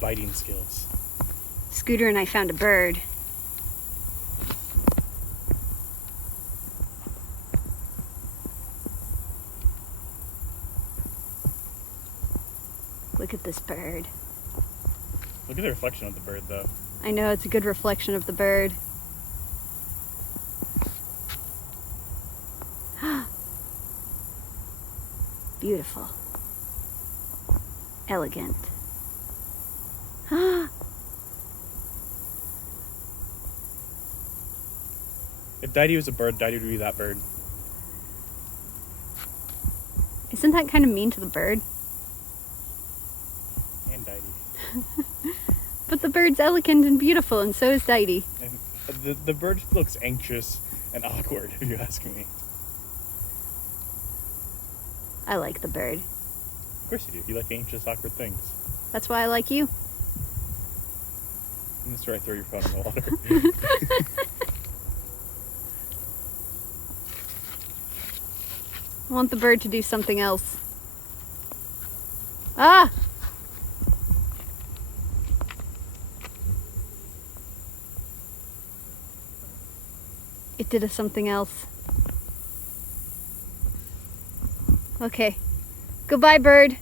biting skills. Scooter and I found a bird. Look at this bird. Look at the reflection of the bird, though. I know, it's a good reflection of the bird. Beautiful. Elegant. If Didi was a bird, Didi would be that bird. Isn't that kind of mean to the bird? And Didi. But the bird's elegant and beautiful, and so is Didi. And the bird looks anxious and awkward, if you ask me. I like the bird. Of course you do. You like anxious, awkward things. That's why I like you. And that's where I throw your phone in the water. I want the bird to do something else. Ah! It did something else. Okay. Goodbye, bird.